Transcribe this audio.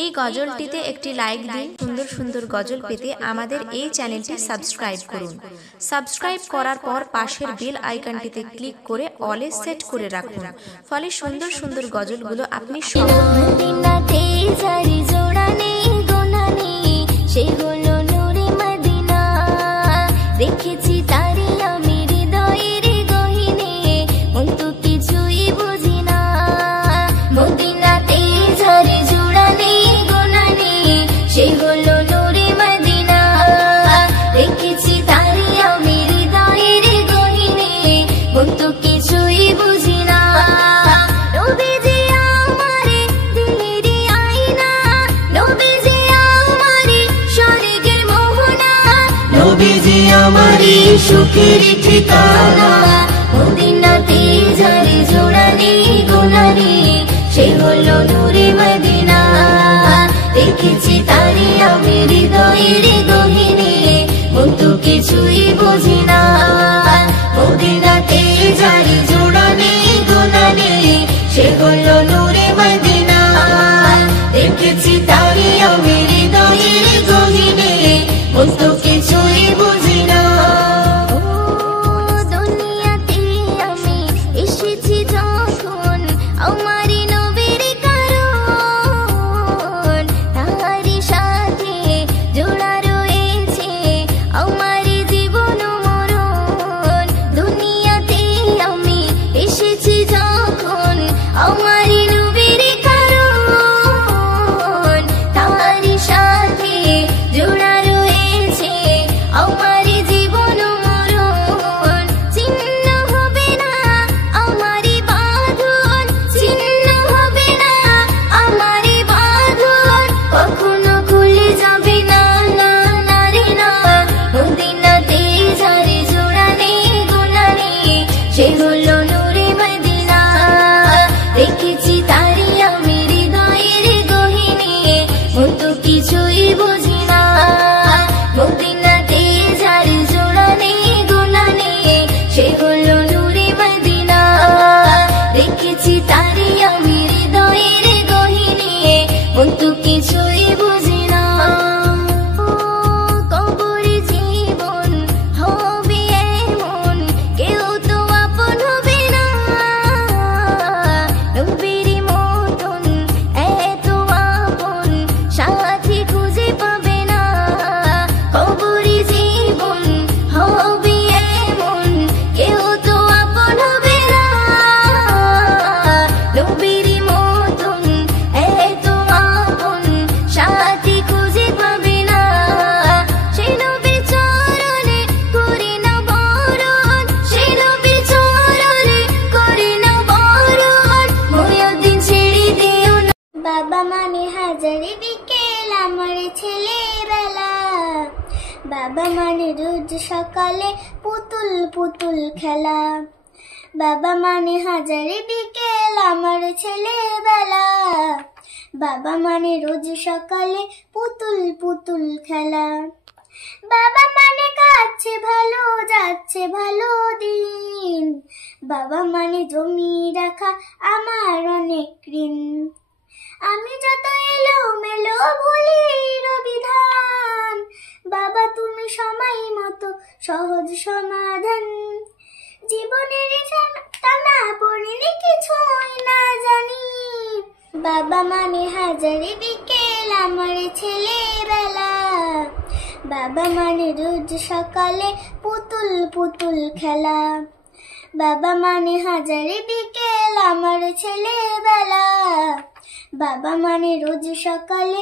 এই গজলটিতে একটি লাইক দিন। সুন্দর সুন্দর গজল পেতে আমাদের এই চ্যানেলটি সাবস্ক্রাইব করুন। সাবস্ক্রাইব করার পর পাশের বেল আইকনটিতে ক্লিক করে অলে সেট করে রাখুন, ফলে সুন্দর সুন্দর গজলগুলো আপনি দেখেছি তারি আমি হৃদয়ের গহিনে, মন তো কিছুই বুঝি না। মদিনাতে ঝরে জোড়ানে গোনানে, সে হলো নূরে মদিনা। দেখেছি তারি আমি হৃদয়ের গহিনে, মন তো কিছুই বুঝি না। নবীজি আমারে দিলেরই আয়না, নবীজি আমারে স্বর্গের মোহনা, নবীজি আমারি সুখের ঠিকানা। মদিনাতে ঝরে জোড়ানে গোনানে, সে হলো নূরে মদিনা। দেখেছি তারি আমি হৃদয়ের গহিনে, মন তো কিছুই বুঝি না। মদিনাতে ঝরে জোড়ানে গোনানে, সে হলো নূরে মদিনা। দেখেছি তারি আমি হৃদয়ের গহিনে, মন তো কিছুই বুঝি না। দুনিয়াতে আমি এসেছি যখন, আমারই নবীর কারণ, তাহারি সাথে জোড়া রয়েছে আমারই জীবন মরণ। দুনিয়াতে আমি এসেছি যখন, আমারই নবীর কারণ, তাহারি সাথে জোড়া রয়েছে আমারই জীবন মরণ। ছিন্ন হবে না আমারই বাঁধন, ছিন্ন হবে না আমারই বাঁধন, কখনো খুলে যাবে না, না না রে না। মদিনাতে ঝরে জোড়ানে গোনানে, সে হলো নূরে মদিনা। দেখেছি তারি আমি হৃদয়ের গহিনে, মন তো কিছুই বুঝি না। মদিনাতে ঝরে জোড়ানে গোনানে, সে হলো নূরে মদিনা। দেখেছি তারি আমি হৃদয়ের গহিনে, মন তো কিছুই বুঝি না। কবরে জীবন হবে এমন, কেউ তো আপন হবে না। নবীর মতন এত আপন সাথী খুঁজে পাবে না। কবরে জীবন হবে এমন, কেউ তো আপন হবে না। নবীর মতন এত আপন সাথী খুঁজে পাবে না। সে নবীর চরণে করে না বরণ, সে নবীর চরণে করে না বরণ, মুয়াজ্জিন ছেড়ে দিও না। বাবা মানে হাজারে বিকেল আমার ছেলেবেলা, বাবা মানে রোজ সকালে পুতুল পুতুল খেলা। বাবা মানে হাজারে বিকেল আমার ছেলেবেলা, বাবা মানে রোজ সকালে পুতুল পুতুল খেলা। বাবা মানে কাছে ভালো যাচ্ছে ভালো দিন, বাবা মানে জমি রাখা আমার অনেক ঋণ। আমি যত এলো মেলো ভুলির বিধান, বাবা তুমি সময় মতো সহজ সমাধান। জীবনের টানা পড়িনি কিছুই না জানি, বাবা মানে হাজারে বিকেল আমার ছেলেবেলা, বাবা মানে রোজ সকালে পুতুল পুতুল খেলা। বাবা মানে হাজারে বিকেল আমার ছেলেবেলা, বাবা মানে রোজ সকালে